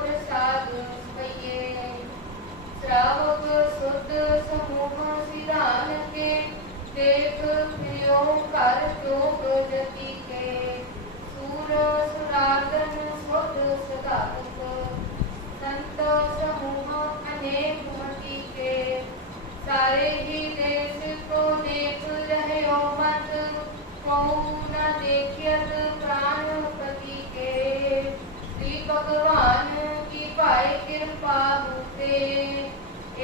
प्रसाद पइये। श्रावक सुध समूह सिधान के, देख प्रियो कर जोग जति के। सूर सुरागन सुध सदातक, संत समूह अनेक मति के। सारे ही देश को देख रहे मत, कहूँ न देखियत प्राणपति के। श्री भगवान की पाए कृपा होते,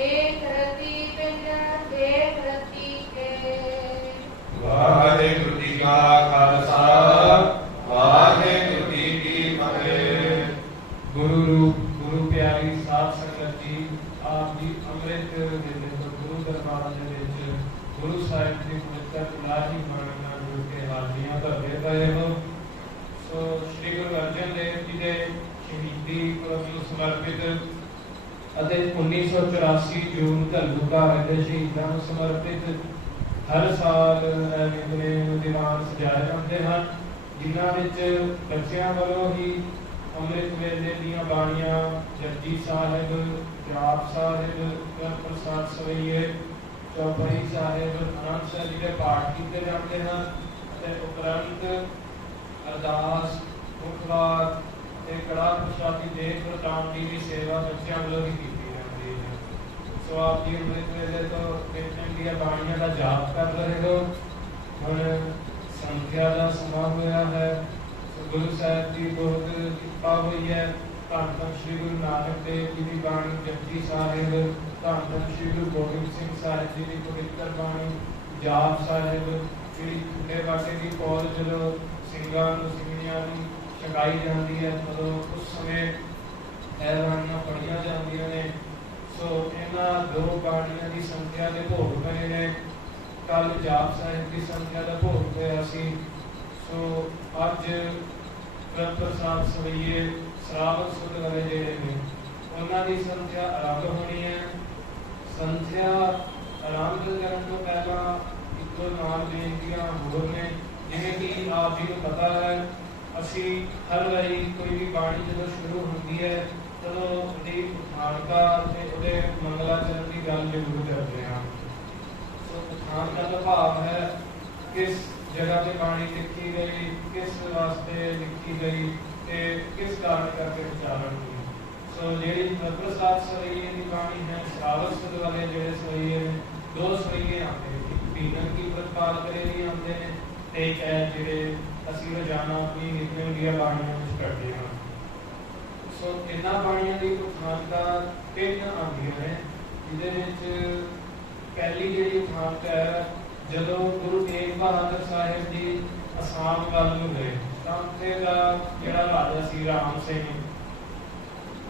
एक रति बिन देख रति के। वाहेगुरु जी का खालसा, वाहेगुरु जी की फतेह। गुरु रूप गुरु प्यारी साध संगत जी, आप जी अमृत वेले तो गुरु दरबार ਦੇ ਵਿੱਚ गुरु ਸਾਹਿਬ ਦੀ ਪਵਿੱਤਰ ਇਲਾਹੀ ਬਾਣੀ ਨਾਲ ਜੁੜ ਕੇ ਹਾਜ਼ਰੀਆਂ ਭਰਦੇ ਪਏ ਹੋ। ਸੋ ਸ੍ਰੀ ਗੁਰੂ ਅਰਜਨ ਦੇਵ ਜੀ ਦੇ ਸ਼ਹੀਦੀ ਪੁਰਬ ਨੂੰ ਸਮਰਪਿਤ ਅਤੇ 1984 ਜੂਨ ਧੱਲੂਘਾਰੇ ਦੇ ਸ਼ਹੀਦਾਂ ਨੂੰ ਸਮਰਪਿਤ ਹਰ ਸਾਲ ਨਿਤਨੇਮ ਦੀਵਾਨ ਸਜਾਏ ਜਾਂਦੇ ਹਨ, ਜਿਨ੍ਹਾਂ ਵਿੱਚ ਬੱਚਿਆਂ ਵੱਲੋਂ ਹੀ ਅੰਮ੍ਰਿਤ ਵੇਲੇ ਦੀਆਂ ਬਾਣੀਆਂ, ਜਪਜੀ ਸਾਹਿਬ, ਜਾਪ ਸਾਹਿਬ, ਪ੍ਰਸਾਦ ਸਵਈਏ, ਚੌਪਈ ਸਾਹਿਬ, ਆਨੰਦ ਸਾਹਿਬ ਜੀ ਦੇ ਪਾਠ ਕੀਤੇ ਜਾਂਦੇ ਹਨ ਅਤੇ ਉਪਰੰਤ ਅਰਦਾਸ, ਮੁਖਵਾਕ ਤੇ ਕੜਾਹ ਪ੍ਰਸ਼ਾਦੀ ਦੇ ਪ੍ਰਦਾਨ ਦੀ ਸੇਵਾ ਬੱਚਿਆਂ ਵੱਲੋਂ ਹੀ ਕੀਤੀ ਜਾਂਦੀ ਹੈ। ਸੋ ਆਪ ਜੀ ਅੰਮ੍ਰਿਤ ਵੇਲੇ ਤੋਂ ਕੀਰਤਨ ਦੀਆਂ ਬਾਣੀਆਂ ਦਾ ਜਾਪ ਕਰ ਰਹੇ ਹੋ। ਹੁਣ ਸੰਧਿਆ ਦਾ ਸਮਾਂ ਹੋਇਆ ਹੈ। ਗੁਰੂ ਸਾਹਿਬ ਦੀ ਬਹੁਤ ਕਿਰਪਾ ਹੋਈ ਹੈ। ਧੰਨ ਧੰਨ ਸ਼੍ਰੀ ਗੁਰੂ ਨਾਨਕ ਦੇਵ ਜੀ ਦੀ ਬਾਣੀ ਜਪਜੀ ਸਾਹਿਬ, ਧੰਨ ਧੰਨ ਸ਼੍ਰੀ ਗੁਰੂ ਗੋਬਿੰਦ ਸਿੰਘ ਸਾਹਿਬ ਜੀ ਦੀ ਪਵਿੱਤਰ ਬਾਣੀ ਜਾਪ ਸਾਹਿਬ, ਜਿਹੜੀ ਖੁੱਡੇ ਬਾਟੇ ਦੀ ਪੌਲ ਜਦੋਂ ਸਿੰਘਾਂ ਨੂੰ ਸਿੰਘਣੀਆਂ ਨੂੰ ਛਕਾਈ ਜਾਂਦੀ ਹੈ, ਉਦੋਂ ਉਸ ਸਮੇਂ ਇਹ ਬਾਣੀਆਂ ਪੜ੍ਹੀਆਂ ਜਾਂਦੀਆਂ ਨੇ। ਸੋ ਇਹਨਾਂ ਦੋ ਬਾਣੀਆਂ ਦੀ ਸੰਥਿਆ ਦੇ ਭੋਗ ਪਏ ਨੇ। ਕੱਲ ਜਾਪ ਸਾਹਿਬ ਦੀ ਸੰਥਿਆ ਦਾ ਭੋਗ ਪਿਆ ਸੀ। ਸੋ ਅੱਜ ਪ੍ਰਸਾਦ ਸਵਈਏ ਸ਼ਰਾਵਕ ਸੁਧ ਵਾਲੇ ਜਿਹੜੇ ਨੇ ਉਹਨਾਂ ਦੀ ਸੰਥਿਆ ਆਰੰਭ ਹੋਣੀ ਹੈ। ਸੰਥਿਆ ਆਰੰਭ ਕਰਨ ਤੋਂ ਪਹਿਲਾਂ ਇੱਕ ਨਾਲ ਬੇਨਤੀਆਂ ਹੋਰ ਨੇ। ਜਿਵੇਂ ਕਿ ਆਪ ਜੀ ਨੂੰ ਪਤਾ ਹੈ, ਅਸੀਂ ਹਰ ਵਾਰੀ ਕੋਈ ਵੀ ਬਾਣੀ ਜਦੋਂ ਸ਼ੁਰੂ ਹੁੰਦੀ ਹੈ ਤਦੋਂ ਉਹਦੀ ਉਠਾਨਕਾ ਤੇ ਉਹਦੇ ਮੰਗਲਾਚਰਨ ਦੀ ਗੱਲ ਜ਼ਰੂਰ ਕਰਦੇ ਹਾਂ। ਸੋ ਉਠਾਨਕਾ ਦਾ ਭਾਵ ਹੈ ਕਿਸ ਜਗ੍ਹਾ ਤੇ ਬਾਣੀ ਲਿਖੀ ਗਈ, ਕਿਸ ਵਾਸਤੇ ਲਿਖੀ ਗਈ ਤੇ ਕਿਸ ਕਾਰਨ ਕਰਕੇ ਉਚਾਰਨ ਹੋਈ। ਸੋ ਜਿਹੜੀ ਪ੍ਰਸਾਦ ਸਵਈਏ ਦੀ ਬਾਣੀ ਹੈ, ਸ਼ਰਾਵਕ ਸੁਧ ਵਾਲੇ ਜਿਹੜੇ ਸਵਈਏ ਨੇ, ਦੋ ਸਵਈਏ ਆਉਂਦੇ ਨੇ, ਇੱਕ ਪੀਨਨ ਕੀ ਪ੍ਰਤਪਾਲ ਕਰੇ ਵੀ ਆਉਂਦੇ ਨੇ ਤੇ ਇੱਕ ਹੈ ਜਿਹੜੇ ਅਸੀਂ ਰੋਜ਼ਾਨਾ ਆਪਣੀ ਨਿਤਨੇਮ ਦੀਆਂ ਬਾਣੀਆਂ ਵਿੱਚ ਕਰਦੇ ਹਾਂ। ਸੋ ਇਹਨਾਂ ਬਾਣੀਆਂ ਦੀ ਉਠਾਨਕਾ ਤਿੰਨ ਆਉਂਦੀਆਂ ਨੇ, ਜਿਹਦੇ ਵਿੱਚ ਪਹਿਲੀ ਜਿਹੜੀ ਉਠਾਨਕਾ ਹੈ, ਜਦੋਂ ਗੁਰੂ ਤੇਗ ਬਹਾਦਰ ਸਾਹਿਬ ਜੀ ਅਸਾਮ ਵੱਲ ਨੂੰ ਗਏ ਤਾਂ ਉੱਥੇ ਦਾ ਜਿਹੜਾ ਰਾਜਾ ਸੀ ਰਾਮ ਸਿੰਘ,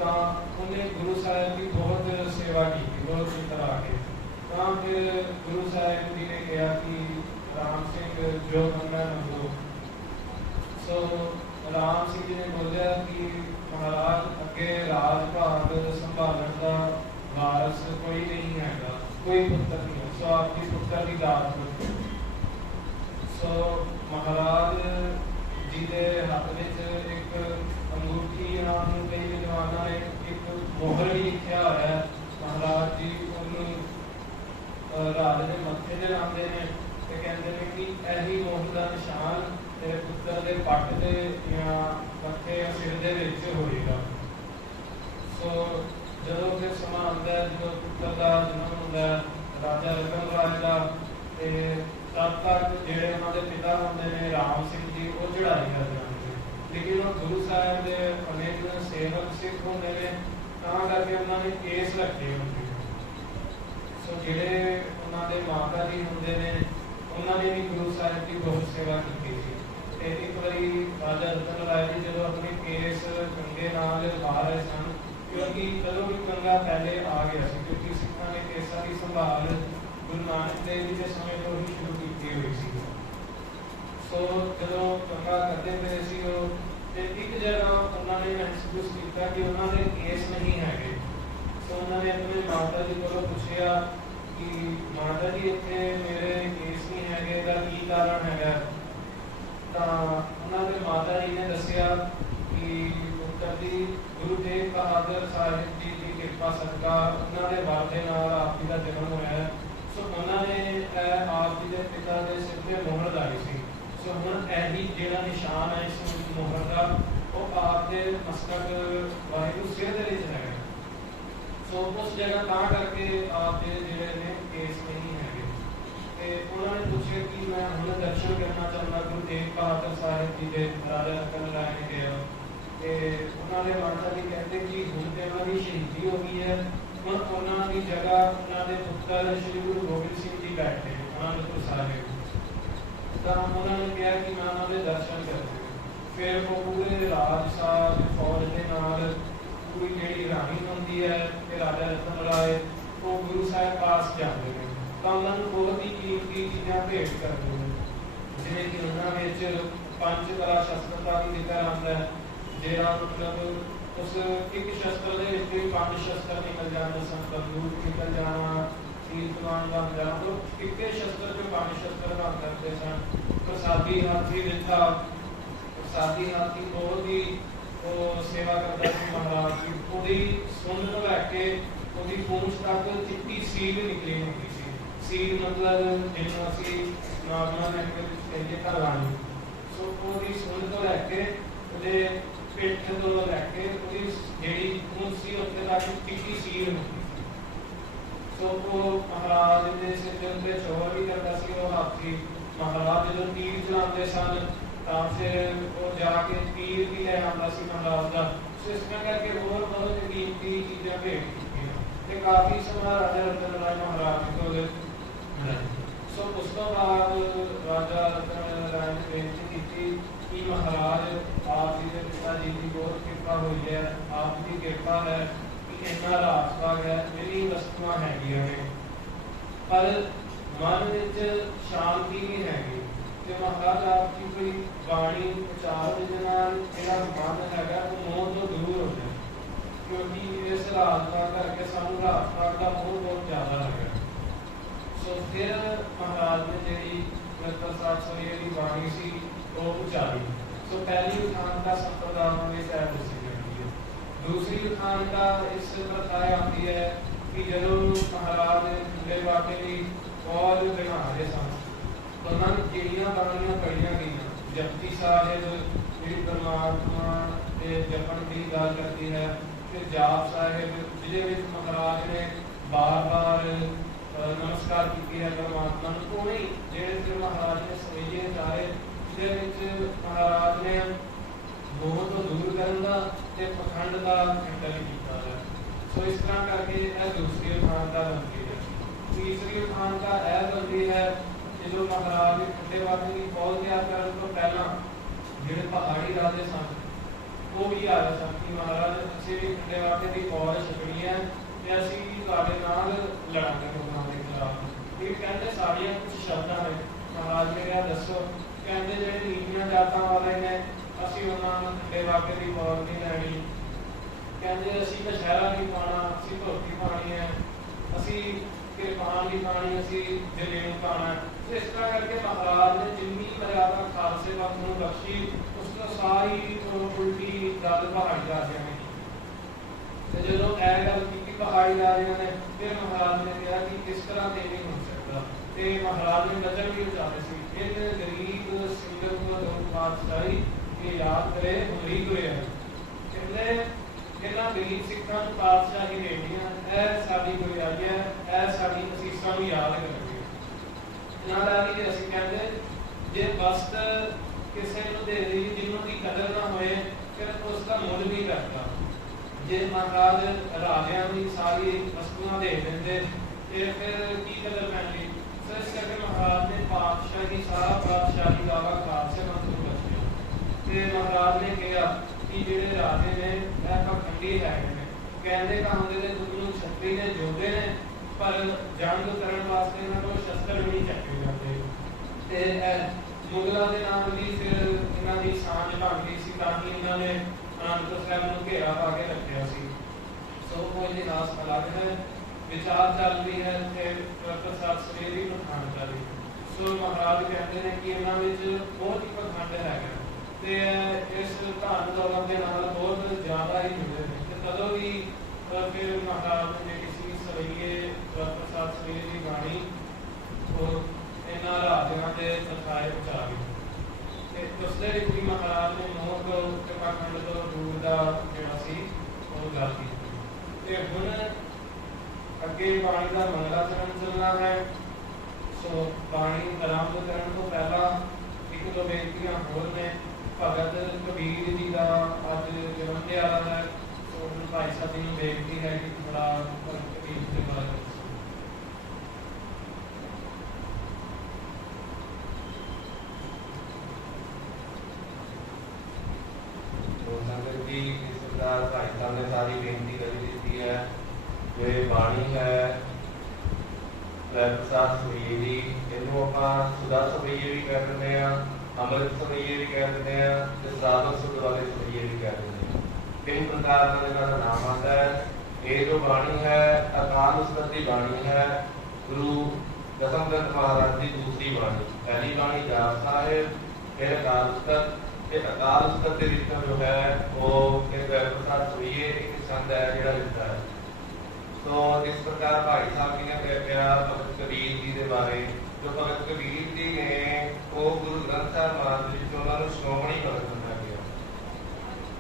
ਤਾਂ ਉਹਨੇ ਗੁਰੂ ਸਾਹਿਬ ਦੀ ਬਹੁਤ ਸੇਵਾ ਕੀਤੀ, ਬਹੁਤ ਚਿੱਤਰ ਆ ਕੇ। ਤਾਂ ਫਿਰ ਗੁਰੂ ਸਾਹਿਬ ਜੀ ਨੇ ਕਿਹਾ ਕਿ ਰਾਮ ਸਿੰਘ ਜੋ ਮੰਗਣਾ ਮੰਗੋ। ਸੋ ਰਾਮ ਸਿੰਘ ਜੀ ਨੇ ਬੋਲਿਆ ਕਿ ਮਹਾਰਾਜ ਅੱਗੇ ਰਾਜ ਭਾਗ ਸੰਭਾਲਣ ਦਾ ਵਾਰਸ ਕੋਈ ਨਹੀਂ ਹੈਗਾ, ਕੋਈ ਪੁੱਤਰ ਨਹੀਂ ਹੈ। ਸੋ ਆਪਣੀ ਪੁੱਤਰ ਦੀ ਦਾਤ ਹੋਈ। ਸੋ ਮਹਾਰਾਜ ਜੀ ਦੇ ਹੱਥ ਵਿੱਚ ਇੱਕ ਅੰਗੂਠੀ ਨਾਮ ਨੂੰ ਕਈ ਵਿਦਵਾਨਾਂ ਨੇ ਇੱਕ ਮੋਹਰ ਵੀ ਲਿਖਿਆ ਹੋਇਆ। ਮਹਾਰਾਜ ਜੀ ਉਹਨੂੰ ਰਾਜੇ ਦੇ ਮੱਥੇ ਤੇ ਲਾਉਂਦੇ ਨੇ ਤੇ ਕਹਿੰਦੇ ਨੇ ਕਿ ਇਹੀ ਮੋਹਰ ਦਾ ਨਿਸ਼ਾਨ ਤੇਰੇ ਪੁੱਤਰ ਦੇ ਪੱਟ ਤੇ ਜਾਂ ਮੱਥੇ ਜਾਂ ਸਿਰ ਦੇ ਵਿੱਚ ਹੋਏਗਾ। ਸੋ ਜਦੋਂ ਫਿਰ ਸਮਾਂ ਆਉਂਦਾ ਹੈ, ਜਦੋਂ ਪੁੱਤਰ ਦਾ ਜਨਮ ਹੁੰਦਾ ਹੈ ਰਾਜਾ ਰਤਨ ਰਾਜ ਦਾ, ਤੇ ਤਦ ਤੱਕ ਜਿਹੜੇ ਉਹਨਾਂ ਦੇ ਪਿਤਾ ਹੁੰਦੇ ਨੇ ਰਾਮ ਸਿੰਘ ਜੀ, ਉਹ ਚੜ੍ਹਾਈ ਕਰ ਜਾਂਦੇ ਨੇ। ਲੇਕਿਨ ਉਹ ਗੁਰੂ ਸਾਹਿਬ ਦੇ ਅਨੇਕ ਸੇਵਕ ਸਿੱਖ ਹੁੰਦੇ ਨੇ, ਤਾਂ ਕਰਕੇ ਉਹਨਾਂ ਨੇ ਕੇਸ ਰੱਖੇ ਹੁੰਦੇ। ਸੋ ਜਿਹੜੇ ਉਹਨਾਂ ਦੇ ਮਾਤਾ ਜੀ ਹੁੰਦੇ ਨੇ, ਉਹਨਾਂ ਨੇ ਵੀ ਗੁਰੂ ਸਾਹਿਬ ਦੀ ਬਹੁਤ ਸੇਵਾ ਕੀਤੀ ਸੀ। ਤੇ ਇੱਕ ਵਾਰੀ ਰਾਜਾ ਰਤਨ ਰਾਏ ਜੀ ਜਦੋਂ ਆਪਣੇ ਕੇਸ ਕੰਗੇ ਨਾਲ ਲਗਾ ਰਹੇ ਸਨ, ਕਿਉਂਕਿ ਕਦੋਂ ਵੀ ਕੰਗਾ ਪਹਿਲੇ ਆ ਗਿਆ ਸੀ, ਕਿਉਂਕਿ ਸਿੱਖਾਂ ਨੇ ਕੇਸਾਂ ਦੀ ਸੰਭਾਲ ਗੁਰੂ ਨਾਨਕ ਦੇਵ ਜੀ ਦੇ ਸਮੇਂ ਤੋਂ ਹੀ ਸ਼ੁਰੂ ਕੀਤੀ ਹੋਈ ਸੀ। ਸੋ ਜਦੋਂ ਕੰਗਾ ਕਰਦੇ ਪਏ ਸੀ ਉਹ, ਤੇ ਇੱਕ ਜਗ੍ਹਾ ਉਹਨਾਂ ਨੇ ਮਹਿਸੂਸ ਕੀਤਾ ਕਿ ਉਹਨਾਂ ਦੇ ਕੇਸ ਨਹੀਂ ਹੈਗੇ। ਸੋ ਉਹਨਾਂ ਨੇ ਆਪਣੇ ਮਾਤਾ ਜੀ ਕੋਲੋਂ ਪੁੱਛਿਆ ਕਿ ਮਾਤਾ ਜੀ ਇੱਥੇ ਮੇਰੇ ਕੇਸ ਨਹੀਂ ਹੈਗੇ, ਇਹਦਾ ਕੀ ਕਾਰਨ ਹੈਗਾ? ਤਾਂ ਉਹਨਾਂ ਦੇ ਮਾਤਾ ਜੀ ਨੇ ਦੱਸਿਆ ਕਿ ਪੁੱਤਰ ਦੀ गुरु तेग बहादुर साहिब जी की कृपा सदका उन्होंने वर के नाल आप जी का जन्म होया है। सो उन्होंने आप जी के पिता के सिर ते मोहर लाई सी। सो हुण यही जिहड़ा निशान है इस मोहर का वो आप के मस्तक वाहिगुरू सिर दे विच है। सो उस जगह तां करके आप दे जिहड़े ने केस नहीं है। उन्होंने पूछा कि मैं हुण दर्शन करना चाहता गुरु तेग बहादुर साहिब जी के। राजा रतन राय ने कहा उन्होंने माता जी कहते कि हुण ते उन्होंने शहीदी हो गई है, हुण उन्होंने जगह उन्होंने पुत्र श्री गुरु गोबिंद सिंह जी बैठे आनंदपुर साहिब। तो उन्होंने कहा कि मैं उन्होंने दर्शन करते। फिर वो पूरे राज साज फौज के नाल पूरी जी रानी होंगी है कि राजा रतन राय वो गुरु साहब पास जाते हैं तो उन्होंने बहुत ही कीमती चीज़ां भेंट करते हैं। जिवें कि उन्होंने पंच कला शस्त्र का भी जिक्र आता है, जिहड़ा मतलब उस एक शस्त्र के विच भी 5 शस्त्र निकल जाते सन, बंदूक निकल जाना, तीर कमान बन जाना। तो एक शस्त्र जो 5 शस्त्र बन करते सन। प्रसादी हाथी दिता, प्रसादी हाथी बहुत ही सेवा करता है महाराज की। ਉਹਦੀ ਸੁੰਡ ਤੋਂ ਲੈ ਕੇ ਉਹਦੀ ਪੂੰਛ ਤੱਕ ਚਿੱਟੀ ਸੀਲ ਨਿਕਲੀ ਹੁੰਦੀ ਸੀ। ਸੀਲ ਮਤਲਬ ਜਿਹਨੂੰ ਅਸੀਂ ਨਾਰਮਲ ਲੈਂਗੁਏਜ ਵਿੱਚ ਕਹਿੰਦੇ ਤਾਂ ਲਾਣੀ। ਸੋ ਉਹਦੀ ਸੁੰਡ ਤੋਂ ਲੈ ਕੇ ਉਹਦੇ ਪਿੱਠ ਤੋਂ ਲੈ ਕੇ ਉਹਦੀ ਜਿਹੜੀ ਪੂੰਛ ਸੀ ਉੱਤੇ ਤੱਕ ਚਿੱਟੀ ਸੀਲ ਹੁੰਦੀ ਸੀ। ਸੋ ਉਹ ਮਹਾਰਾਜ ਦੇ ਸਿਰ ਦੇ ਉੱਤੇ ਚੋਰ ਵੀ ਕਰਦਾ ਸੀ ਉਹ ਹਾਥੀ। ਮਹਾਰਾਜ ਜਦੋਂ ਤੀਰ ਚਲਾਉਂਦੇ ਸਨ ਤਾਂ ਫਿਰ ਉਹ ਜਾ ਕੇ ਤੀਰ ਵੀ ਲੈ ਆਉਂਦਾ ਸੀ ਮਹਾਰਾਜ ਦਾ। ਸੋ ਇਸ ਤਰ੍ਹਾਂ ਕਰਕੇ ਹੋਰ ਬਹੁਤ ਕੀਮਤੀ ਚੀਜ਼ਾਂ ਭੇਟ ਕੀਤੀਆਂ ਤੇ ਕਾਫੀ ਸਮਾਂ ਰਾਜਾ ਰਤਨ ਰਾਏ ਮਹਾਰਾਜ ਜੀ ਕੋਲ ਰਹੇ। ਸੋ ਉਸ ਤੋਂ ਬਾਅਦ ਰਾਜਾ ਰਤਨ ਰਾਏ ਨੇ ਬੇਨਤੀ ਕੀਤੀ ਕਿ ਮਹਾਰਾਜ ਆਪ ਜੀ ਦੇ ਪਿਤਾ ਜੀ ਦੀ ਬਹੁਤ ਕਿਰਪਾ ਹੋਈ ਹੈ, ਆਪ ਦੀ ਕਿਰਪਾ ਹੈ ਕਿ ਇੰਨਾ ਰਾਜ ਭਾਗ ਹੈ, ਮੇਰੀ ਵਸਤੂਆਂ ਹੈਗੀਆਂ ਨੇ ਪਰ ਮਨ ਵਿੱਚ ਸ਼ਾਂਤੀ ਨਹੀਂ ਹੈਗੀ। ਤੇ ਮਹਾਰਾਜ ਆਪ ਜੀ ਕੋਈ ਬਾਣੀ ਉਚਾਰ ਦੇ ਨਾਲ ਜਿਹੜਾ ਮਨ ਹੈਗਾ ਉਹ ਮੋਹ ਤੋਂ ਦੂਰ ਹੋ ਜਾਏ, ਕਿਉਂਕਿ ਇਸ ਰਾਤ ਦਾ ਕਰਕੇ ਸਾਨੂੰ ਰਾਤ ਭਾਗ ਦਾ ਮੋਹ ਬਹੁਤ ਜ਼ਿਆਦਾ ਹੈਗਾ। ਸੋ ਫਿਰ ਮਹਾਰਾਜ ਨੇ ਜਿਹੜੀ ਪ੍ਰਸਾਦ ਸੋਈ ਦੀ ਬਾਣੀ ਸੀ ਉਹ ਉਚਾਰੀ। ਸੋ ਪਹਿਲੀ ਉਠਾਨਤਾ ਸੰਪਰਦਾਵਾਂ ਵਿੱਚ ਇਹ ਦੱਸੀ ਜਾਂਦੀ ਹੈ। ਦੂਸਰੀ ਉਠਾਨਤਾ ਇਸ ਪ੍ਰਕਾਰ ਆਉਂਦੀ ਹੈ ਕਿ ਜਦੋਂ ਮਹਾਰਾਜ ਨੇ ਖੁੱਲੇ ਵਾਕੇ ਦੀ ਫੌਜ ਬਣਾ ਰਹੇ ਸਨ, उन्होंने ਜਿਹੜੀਆਂ ਬਾਣੀਆਂ ਪੜ੍ਹੀਆਂ ਗਈਆਂ, ਜਪਜੀ ਸਾਹਿਬ ਜਿਹੜੀ ਪਰਮਾਤਮਾ ਦੇ ਜਪਣ ਦੀ ਗੱਲ ਕਰਦੀ ਹੈ, ਫਿਰ ਜਾਪ ਸਾਹਿਬ ਜਿਹਦੇ ਵਿੱਚ ਮਹਾਰਾਜ ਨੇ ਬਾਰ-ਬਾਰ ਨਮਸਕਾਰ ਕੀਤੀ ਹੈ ਪਰਮਾਤਮਾ ਨੂੰ। ਉਵੇਂ ਜਿਹੜੇ ਫਿਰ ਮਹਾਰਾਜ ਨੇ ਸਵੇਜੇ ਚਾਰੇ ਜਿਹਦੇ ਵਿੱਚ ਮਹਾਰਾਜ ਨੇ ਮੋਹ ਤੋਂ ਦੂਰ ਕਰਨ ਦਾ ਤੇ ਪਖੰਡ ਦਾ ਖੰਡਨ ਕੀਤਾ ਹੈ। ਸੋ ਇਸ ਤਰ੍ਹਾਂ ਕਰਕੇ ਇਹ ਦੂਸਰੀ ਉਠਾਨਤਾ ਬਣਦੀ ਹੈ। ਤੀਸਰੀ ਉਠਾਨਤਾ ਇਹ ਬਣਦੀ ਹੈ जो महाराज खंडे वाले की फौज तैयार करने तो पहला जो पहाड़ी राजे सन वो भी आ रहे सन कि महाराज असं भी खंडे वाले की फौज छकनी है तो असी लड़ांगे लोगों के खिलाफ। ये कहते साड़ियाँ कुछ शब्द ने महाराज ने कहा दसो, कहते जो नीचियां जातों वाले ने असी उन्होंने खंडे वाले की फौज नहीं लैनी, कहते असी कशहरा नहीं पाना, असी धोती पानी है, असी किरपान नहीं पानी, असी जलेन पाना। तो इस तरह करके महाराज ने जिन्नी मर्यादा खालसे वक्त को बख्शी उसको सारी उल्टी गल पहाड़ी राजिया ने की। जो यह गल की पहाड़ी राजिया ने फिर महाराज ने कहा कि इस तरह से नहीं हो सकता। तो महाराज ने नजर भी उतारे सी इन गरीब सिंगर को लोग बादशाही ये याद करे गरीब हुए हैं, कहते इन्होंने गरीब सिखा बादशाही देनी है, साड़ी गुरियाई है, यह साड़ी असीसा भी याद करेंगे। ਨਾਲ ਆ ਕੇ ਅਸੀਂ ਕਹਿੰਦੇ ਜੇ ਵਸਤ ਕਿਸੇ ਨੂੰ ਦੇ ਦੀ ਜਿਹਨੂੰ ਦੀ ਕਦਰ ਨਾ ਹੋਏ ਫਿਰ ਉਸ ਦਾ ਮੁੱਲ ਨਹੀਂ ਕਰਦਾ। ਜੇ ਮਹਾਰਾਜ ਰਾਜਿਆਂ ਦੀ ਸਾਰੀ ਵਸਤੂਆਂ ਦੇ ਦਿੰਦੇ ਫਿਰ ਕੀ ਕਦਰ ਪੈਂਦੀ। ਸੋ ਇਸ ਕਰਕੇ ਮਹਾਰਾਜ ਨੇ ਪਾਤਸ਼ਾਹੀ ਸਾਰਾ ਪਾਤਸ਼ਾਹੀ ਦਾਵਾ ਖਾਲਸੇ ਪੰਥ ਨੂੰ ਬਖਸ਼ਿਆ ਤੇ ਮਹਾਰਾਜ ਨੇ ਕਿਹਾ ਕਿ ਜਿਹੜੇ ਰਾਜੇ ਨੇ ਇਹ ਪਖੰਡੀ ਹੈਗੇ ਨੇ, ਕਹਿੰਦੇ ਤਾਂ ਹੁੰਦੇ ਨੇ ਦੁੱਧ ਨੂੰ ਛੱਤਰੀ ਨੇ ਜੋਦੇ ਨੇ पर जंग करने वास्ते इन्होंने कोई शस्त्र भी नहीं चक्के जाते। तो मुगलों के नाम भी फिर इन्हों की सांझ बन गई सी ताकि इन्होंने आनंदपुर साहब को घेरा पा के रखा सी। सो वो इतिहास अलग है, विचार चल रही है प्रसाद सवेर भी पखंड चल रही। सो महाराज कहते हैं कि इन्होंने बहुत ही पखंड है ਤੇ ਇਸ ਧਨ ਦੌਲਤ ਦੇ ਨਾਲ ਬਹੁਤ ਜ਼ਿਆਦਾ ਹੀ ਜੁੜੇ ਨੇ। ਤੇ ਕਦੋਂ ਵੀ ਫਿਰ ਮਹਾਰਾਜ ਨੇ ਕਿਸੇ ਸਵਈਏ ਪ੍ਰਸਾਦ ਸਵਈਏ ਦੀ ਬਾਣੀ ਉਹ ਇਹਨਾਂ ਰਾਜਿਆਂ ਦੇ ਤਖਾਏ ਪਹੁੰਚਾ ਗਈ। ਤੇ ਉਸ ਦੇ ਵਿੱਚ ਵੀ ਮਹਾਰਾਜ ਨੇ ਮੋਹ ਤੋਂ ਕ੍ਰਿਪਾਖੰਡ ਤੋਂ ਦੂਰ ਦਾ ਜਿਹੜਾ ਸੀ ਉਹ ਗੱਲ ਕੀਤੀ। ਤੇ ਹੁਣ ਅੱਗੇ ਬਾਣੀ ਦਾ ਮੰਗਲਾਚਰਨ ਚੱਲਣਾ ਹੈ। ਸੋ ਬਾਣੀ ਆਰੰਭ ਕਰਨ ਤੋਂ ਪਹਿਲਾਂ ਇੱਕ ਦੋ ਬੇਨਤੀਆਂ ਹੋਰ ਨੇ। ਭਗਤ ਕਬੀਰ ਜੀ ਦਾ ਅੱਜ ਜਨਮ ਦਿਹਾੜਾ ਹੈ। ਸੋ ਹੁਣ ਭਾਈ ਸਾਹਿਬ ਜੀ ਨੂੰ ਬੇਨਤੀ ਹੈ ਕਿ ਥੋੜਾ ਭਗਤ ਕਬੀਰ ਦੇ ਬਾਰੇ ਦੱਸੋ। ਸੰਗਤ ਜੀ, ਇਸ ਪ੍ਰਕਾਰ ਭਾਈ ਸਾਹਿਬ ਨੇ ਸਾਰੀ ਬੇਨਤੀ ਕਰ ਦਿੱਤੀ ਹੈ। ਇਹ ਬਾਣੀ ਹੈ ਪ੍ਰਸਾਦ ਸਵਈਏ ਦੀ, ਇਹਨੂੰ ਆਪਾਂ ਸੁਦਾ ਸਵਈਏ ਵੀ ਕਹਿ ਦਿੰਦੇ ਹਾਂ, ਅੰਮ੍ਰਿਤ ਸਵਈਏ ਵੀ ਕਹਿ ਦਿੰਦੇ ਹਾਂ ਤੇ ਸਾਧਕ ਸੁਧ ਵਾਲੇ ਸਵਈਏ ਵੀ ਕਹਿ ਦਿੰਦੇ ਹਾਂ। ਤਿੰਨ ਪ੍ਰਕਾਰ ਦਾ ਇਹਨਾਂ ਦਾ ਨਾਮ ਆਉਂਦਾ ਹੈ। ਇਹ ਜੋ ਬਾਣੀ ਹੈ ਅਕਾਲ ਉਸਤਤ ਦੀ ਬਾਣੀ ਹੈ। ਗੁਰੂ ਦਸਮ ਗ੍ਰੰਥ ਮਹਾਰਾਜ ਦੀ ਦੂਸਰੀ ਬਾਣੀ, ਪਹਿਲੀ ਬਾਣੀ ਜਾਪ ਸਾਹਿਬ, ਫਿਰ ਅਕਾਲ ਉਸਤਤ ਤੇ ਅਕਾਲ ਉਸਤਤ ਦੇ ਵਿੱਚ ਜੋ ਹੈ ਉਹ ਇੱਕ ਪ੍ਰਸਾਦ ਸਵਈਏ ਇੱਕ ਸੰਦ ਹੈ ਜਿਹੜਾ ਲਿਖਦਾ ਹੈ। तो इस प्रकार भाई साहब जी ने किया भगत कबीर जी के बारे। जो भगत कबीर जी ने वो गुरु ग्रंथ साहब महाराज जी उन्होंने श्रोमणी भगत बनाया गया।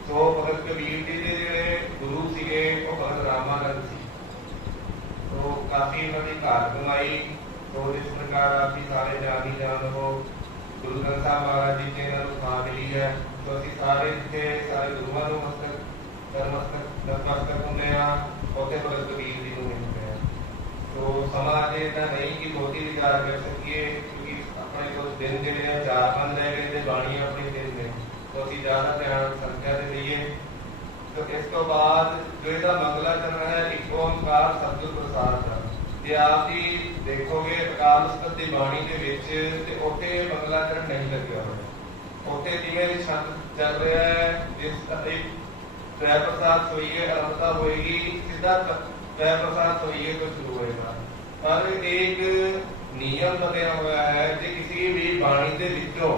तो भगत कबीर जी के जो गुरु सीगे वो भगत रामानंद सी। तो काफी उन्होंने कार कमाई। तो इस प्रकार आप सारे जान ही जान हो गुरु ग्रंथ साहब महाराज जी ने इन्होंने थां मिली है। तो असं सारे जिथे सारे गुरुओं को मस्तक नतमस्तक होंगे उत्थे भगत कबीर जी को मिलते हैं। तो समा अजे इतना नहीं कि बहुत ही विचार कर सकिए क्योंकि अपने कुछ दिन जो 4-5 रह गए थे बाणी अपने दिन ने। तो अभी ज़्यादा ध्यान संख्या से दईए। तो इस तो बाद जो इसका मंगलाचरण है एक ओंकार सतगुर प्रसाद का जे आप ही देखोगे अकाल उस्ताद की बाणी के विच ते उत्थे मंगलाचरण नहीं लग्या होया। उत्थे जिवें छंद चल रहा है जिस त्रै प्रसाद सवईये आरंभता होएगी सीधा त्रै प्रसाद सवईये को शुरू होएगा। पर एक नियम बनया हुआ है कि किसी भी बाणी के विचों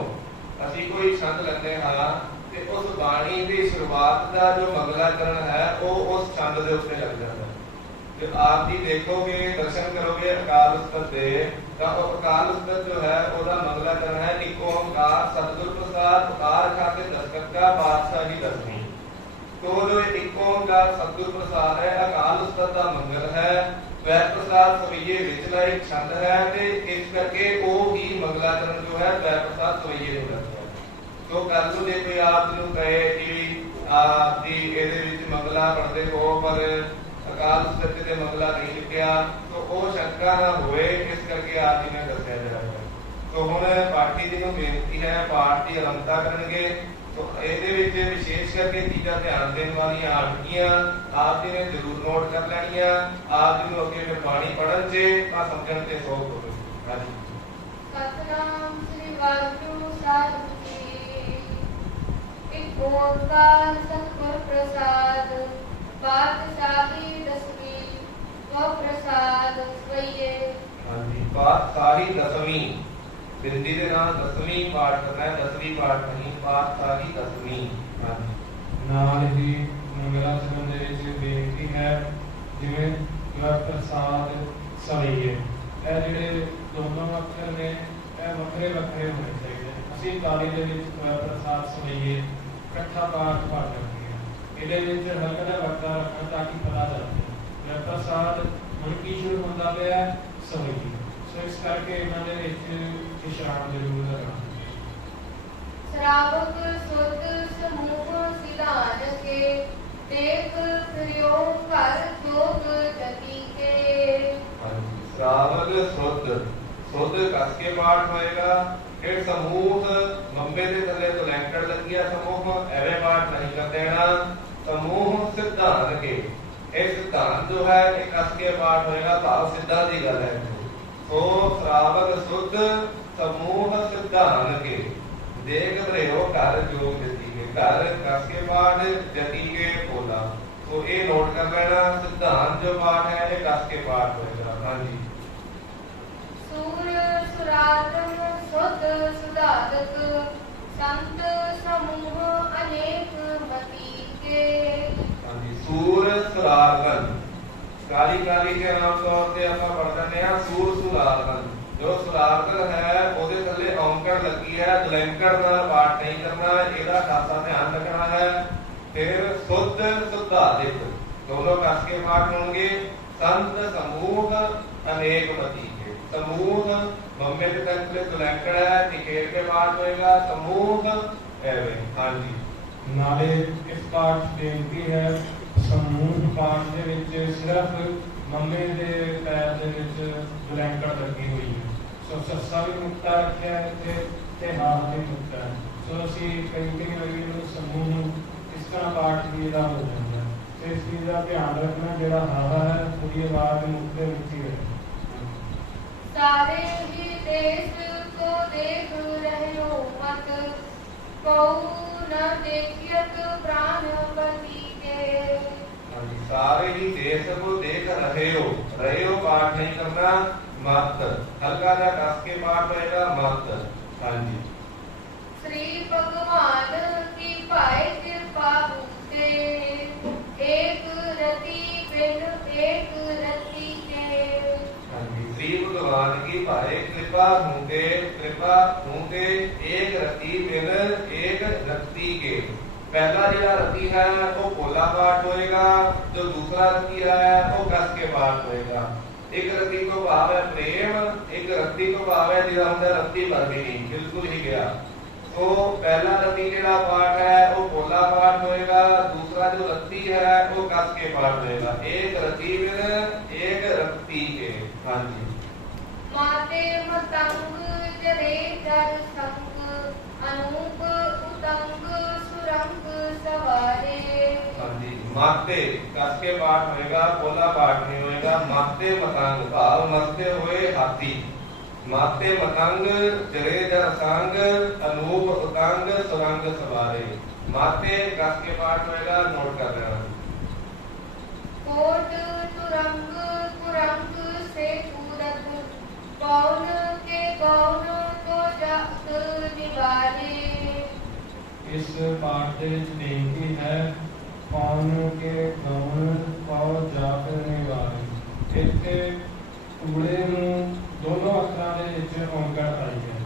असी कोई छंद लेते हाँ ते उस बाणी की शुरुआत का जो मंगलाचरण है वो उस छंद के उत्ते लग जाता है। जो आप जी देखोगे दर्शन करोगे अकाल उस्ताद दे तो अकाल उस्ताद जो है उसका मंगलाचरण है एक ओंकार सतगुर प्रसाद उकार खाते दस्तक का बादशाही दसवीं। तो जो एक ओंकार सतगुर प्रसाद है अकाल उस्ताद का मंगल है। त्रै प्रसाद सवईये विचला एक छंद है ते इस करके वो ही मंगलाचरण जो है त्रै प्रसाद सवईये हो जाता है। तो कल को जे कोई आप नूं कहे कि आप जी इहदे विच मंगला पढ़दे हो पर अकाल उस्ताद ते मंगला नहीं लिखिया तो वो शंका ना होए इस करके आप जी ने दस्सिया जाएगा। तो हुण पाठी जी नूं बेनती है पाठ की आरंभता करनगे। तो ਇਹਦੇ ਵਿੱਚ ਵਿਸ਼ੇਸ਼ ਕਰਕੇ ਚੀਜ਼ਾਂ ਧਿਆਨ ਦੇਣ ਵਾਲੀਆਂ ਆਣਗੀਆਂ ਆਪ ਜੀ ਨੇ ਜ਼ਰੂਰ ਨੋਟ ਕਰ ਲੈਣੀਆਂ। ਆਪ ਜੀ ਨੂੰ ਅੱਗੇ ਫਿਰ ਬਾਣੀ ਪੜਨ 'ਚ ਤਾਂ ਸਮਝਣ ਤੇ ਸੌਖ ਹੋਵੇ। ਹਾਂਜੀ ਸਤਨਾਮ ਸ੍ਰੀ ਵਾਹਿਗੁਰੂ ਸਾਹਿਬ ਜੀ। ਇੱਕ ਓੰਕਾਰ ਸਤਿਗੁਰ ਪ੍ਰਸਾਦ ਪਾਤਸ਼ਾਹੀ ਦਸਵੀਂ ਸੋ ਪ੍ਰਸਾਦ ਸਵਈਏ। ਹਾਂਜੀ ਪਾਤਸ਼ਾਹੀ ਦਸਵੀਂ बिंदी के नाम 10वीं पाठ करना है 10वीं पाठ नहीं पातशाही 10वीं। नाल ही मंगलाचरण दे विच बेनती है जिवें प्रसाद सवईये ਇਹ ਜਿਹੜੇ ਦੋਨੋਂ ਅੱਖਰ ਨੇ ਇਹ ਵੱਖਰੇ ਵੱਖਰੇ ਹੋਣੇ ਚਾਹੀਦੇ। ਅਸੀਂ ਤਾਲੀ ਦੇ ਵਿੱਚ ਪ੍ਰਸਾਦ ਸਵਈਏ ਇਕੱਠਾ ਪਾਠ ਪੜ੍ਹ ਸਕਦੇ ਹਾਂ। ਇਹਦੇ ਵਿੱਚ ਹਲਕਾ ਜਿਹਾ ਵਰਤਾ ਰੱਖਣਾ ਤਾਂ ਕਿ ਪਤਾ ਚੱਲੇ ਪ੍ਰਸਾਦ ਹੁਣ ਕੀ ਸ਼ੁਰੂ ਹੁੰਦਾ ਪਿਆ ਸਵਈਏ। ਸੋ ਇਸ ਕਰਕੇ ਇਹਨਾਂ ਦੇ ਵਿੱਚ ਵਿਸ਼ਰਾਮ ਜ਼ਰੂਰ ਕਰਨਾ। श्रावक सुध समूह सिधान के देख प्रियो घर जोग जति के। श्रावक सुध कस के पाठ होएगा। फिर समूह मम्बे के थले तो लैंकड़ लग गया समूह एवं पाठ नहीं कर देना। समूह सिद्धांत के ये सिद्धांत जो है एक कस के पाठ होएगा भाव सिद्धांत की गल है। तो श्रावक सुध समूह सिद्धांत के देख रहे घर जोग जति के घर कस के पाठ जति के बोला। तो ये नोट कर लेना सिद्धांत जो पाठ है ये कस के पाठ होएगा। हाँ जी सूर सुरातम सुध सुधादक संत समूह सूर सुरारगन। काली काली के नाम तौर पे आप पढ़ लेंगे सूर सुरारगन। जो सुरारगन है ਉਹਦੇ ਥੱਲੇ ਔਂਕੜ ਲੱਗੀ ਹੈ, ਦਲੈਂਕੜ ਨਾਲ ਪਾਠ नहीं करना, ਇਹਦਾ ਖਾਸਾ ਧਿਆਨ ਰੱਖਣਾ है। फिर शुद्ध शुद्धाधिक दोनों कस के पाठ होंगे। संत समूह अनेक मती के। समूह मम्मे के तक दलैंकड़ है, निखेर के पाठ होएगा। समूह एवं हाँ जी नाले इस पाठ बेनती है समूह पाठ ਦੇ ਵਿੱਚ ਸਿਰਫ ਮੰਮੇ ਦੇ ਪੈਰ ਦੇ ਵਿੱਚ ਦਲੈਂਕੜ ਲੱਗੀ ਹੋਈ ਹੈ। ਸੋ ਸੱਸਾ ਵੀ ਮੁਕਤਾ ਰੱਖਿਆ ਹੈ ਤੇ ਹਾਥ ਵੀ ਮੁਕਤਾ ਹੈ। ਸੋ ਅਸੀਂ ਕਈ ਵਾਰੀ ਇਹਨੂੰ ਸਮੂਹ ਇਸ ਤਰ੍ਹਾਂ ਪਾਠ ਵੀ ਇਹਦਾ ਹੋ ਜਾਂਦਾ ਹੈ। ਤੇ ਇਸ ਚੀਜ਼ ਦਾ ਧਿਆਨ ਰੱਖਣਾ ਜਿਹੜਾ ਹਾਵਾ ਹੈ ਉਹਦੀ ਆਵਾਜ਼ ਮੁਕਤ ਵਿੱਚ ਹੀ ਰਹੇ। सारे ही देश को देख रहे हो मत, कौ न देखियत प्राणपति के। सारे ही देश को देख रहे हो पाठ नहीं करना, मत हल्का सा कस के पाठ होएगा मत। हाँ जी श्री भगवान की पाए कृपा से, एक रति बिन एक रति के। श्री भगवान की भाए कृपा होंगे एक रति बिन एक रति के। पहला जो रति है वो पोला पाठ होएगा, जो दूसरा रति है वो कस के पाठ होएगा। एक रति को भाव है प्रेम, एक रति को भाव है जिला होंगे रति भर भी नहीं, बिल्कुल ही गया। तो पहला रति जो पाठ है वो पोला पाठ होएगा, दूसरा जो रति है वो कस के पाठ होएगा। एक रति बिन एक रति के। हाँ जी माते मतंग जरे जर संग, अनूप उतंग सुरंग सवारे। हाँ जी माते कस के पाठ होएगा, पोला पाठ नहीं होएगा। माते मतंग भाव मस्ते हुए हाथी। माते मतंग जरे जर संग, अनूप उतंग सुरंग सवारे। माते कस के पाठ होएगा, नोट कर रहे हैं। कोट तुरंग कुरंग से कूदत, कौन के कौन को जात निवारे। इस पाठ ਦੇ ਵਿੱਚ ਬੇਨਤੀ ਹੈ ਕੌਣ ਕੇ ਕੌਣ ਕੋ ਜਾਤ ਨਿਵਾਰੇ। ਇੱਥੇ ਊੜੇ ਨੂੰ ਦੋਨੋਂ ਅੱਖਰਾਂ ਦੇ ਵਿੱਚ ਔਂਕੜ ਆਈ ਹੈ।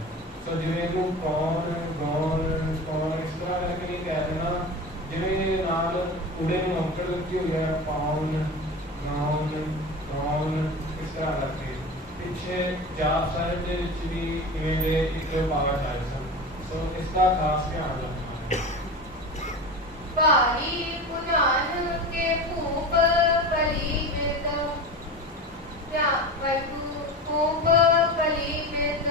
ਸੋ ਜਿਵੇਂ ਇਹਨੂੰ ਕੌਣ ਗੌਣ ਕੌਣ ਇਸ ਤਰ੍ਹਾਂ ਕਰਕੇ ਨਹੀਂ ਕਹਿ ਦੇਣਾ, ਜਿਵੇਂ ਨਾਲ ਊੜੇ ਨੂੰ ਔਂਕੜ ਲੱਗੀ ਹੋਈ ਹੈ ਪੌਣ ਗੌਣ ਕੌਣ ਇਸ ਤਰ੍ਹਾਂ ਕਰਕੇ। ਪਿੱਛੇ ਜਾਪ ਸਾਹਿਬ ਦੇ ਵਿੱਚ ਵੀ ਇਵੇਂ ਦੇ ਇੱਕ ਪਾਠ ਆਏ ਸਨ। ਸੋ ਇਸ ਦਾ ਖਾਸ ਧਿਆਨ ਰੱਖਣਾ। भारी पुजान के भूप कलीबित, क्या भूप कलीबित।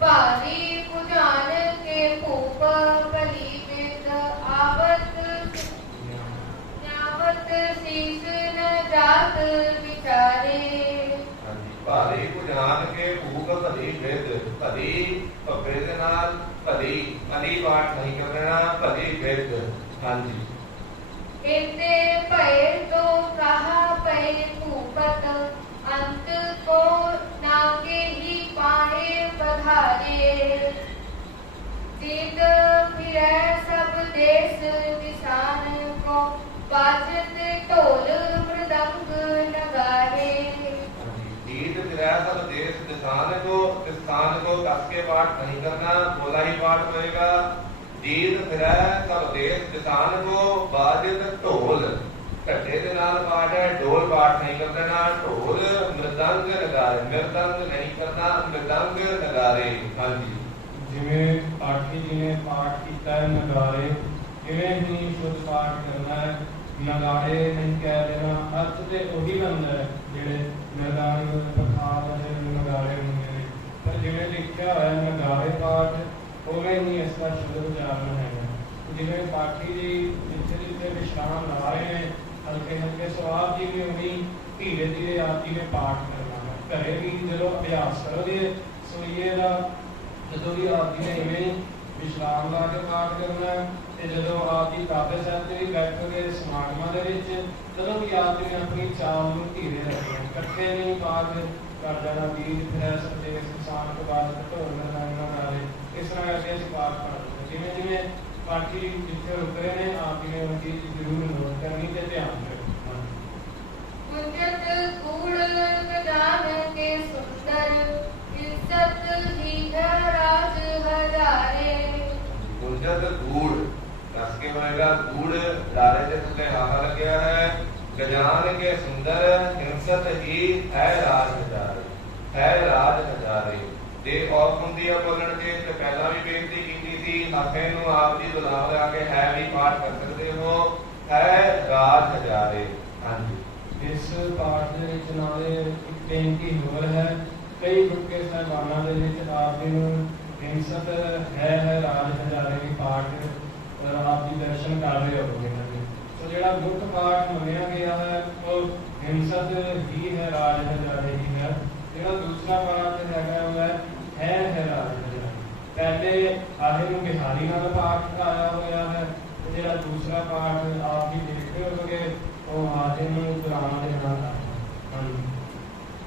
भारी पुजान के भूप कलीबित, आवत न्यावत शीश न जात विचारे। भारी पुजान के भूख भली भेद, भली भब्बे दे नाल भली अली पाठ नहीं कर देना, भली भेद। हाँ जी इते भय तो कहा भय भूपत, अंत को नागे ही पाए पधारे। जीत फिरै सब देश दिशान को, बाजत ढोल मृदंग नगारे। जीत फिरै सब देश दिशान को कस के पाठ नहीं करना, बोला ही पाठ होएगा। जीत फिरै सब देश दिशान को, बाजत ढोल ढट्ठे के नाल पाठ है, ढोल पाठ नहीं कर देना। ढोल मृदंग नगारे, मृदंग नहीं करना, मृदंग नगारे। हाँ जी जिमें पाठी जी ने पाठ किया है नगारे, इवें ही शुद्ध पाठ करना है। नगाड़े नहीं कह देना, अर्थ तो वही बनता है जेडे नगाड़े पखाल नगाड़े होंगे ने, पर जिवें लिखा हुआ है नगाड़े पाठ उवें ही इसका शुद्ध उच्चारण है। जिवें पाठी जी जिथे जिथे विश्राम ला रहे हैं हल्के हल्के स्वाद जी भी उन्हीं धीरे धीरे आप जी ने पाठ करना है। घरे भी जो अभ्यास करोगे सोइए का जो भी आप जी ने इवें विश्राम ला के पाठ करना है। जो आप जी काबे साहब से भी बैठोगे समागमां दे विच, जदों भी आप जी ने अपनी चाल नूं धीरे रखना, इकट्ठे नहीं पाठ कर जाना। बीज फिर संदेश इंसान को बाद ढोल लगाना इस तरह करके पाठ पढ़ जिमें जिमें पाठी जिथे रुक रहे हैं आप ये चीज जरूर नोट करनी ते ध्यान रखना। कुंजत कूड़ गजान के सुंदर इज्जत ही है राज हजारे। कुंजत गूढ़ रस के होएगा गूढ़ डाले के थले हाहा लग्या है। गजान के सुंदर हिंसत ही है राज हजारे, है राज हजारे। जे और ਹੁੰਦੀ ਆ ਬੋਲਣ ਕੇ ਤੇ ਪਹਿਲਾਂ ਵੀ ਬੇਨਤੀ ਕੀਤੀ ਸੀ ਹਾਕੇ ਨੂੰ ਆਪ ਜੀ ਬੁਲਾ ਲਿਆ ਕੇ ਹੈ ਵੀ ਪਾਠ ਕਰ ਸਕਦੇ ਹੋ ਹੈ ਰਾਜ ਹਜ਼ਾਰੇ। ਹਾਂਜੀ इस पाठ ਦੇ ਵਿੱਚ ਨਾਲੇ ਇੱਕ ਬੇਨਤੀ ਹੋਰ ਹੈ ਕਈ ਗੁਰਕੇ ਸਾਹਿਬਾਨਾਂ ਦੇ ਵਿੱਚ ਆਪ ਜੀ ਨੂੰ ਹਿੰਸਤ ਹੈ ਰਾਜ ਹਜ਼ਾਰੇ ਦੀ ਪਾਠ ਆਪ ਜੀ ਦਰਸ਼ਨ ਕਰ ਰਹੇ ਹੋਗੇ। तो ਜਿਹੜਾ ਗੁਰਤ ਪਾਠ ਮੰਨਿਆ ਗਿਆ ਹੈ ਉਹ ਹਿੰਸਤ ਹੀ ਹੈ ਰਾਜ ਹਜ਼ਾਰੇ ਹੀ ਹੈ। ਜਿਹੜਾ ਦੂਸਰਾ ਪਾਠ ਹੈਗਾ ਉਹ ਹੈ ਰਾਜ ਹਜ਼ਾਰੇ। ਪਹਿਲੇ ਆਹੇ ਨੂੰ ਬਿਹਾਰੀ ਨਾਲ ਪਾਠ ਆਇਆ ਹੋਇਆ ਹੈ ਤੇ ਜਿਹੜਾ ਦੂਸਰਾ ਪਾਠ ਆਪ ਹੀ ਦੇਖ ਰਹੇ ਹੋਗੇ ਉਹ ਆਹੇ ਨੂੰ ਗੁਰਾਮਾਂ ਦੇ ਨਾਲ ਆਇਆ।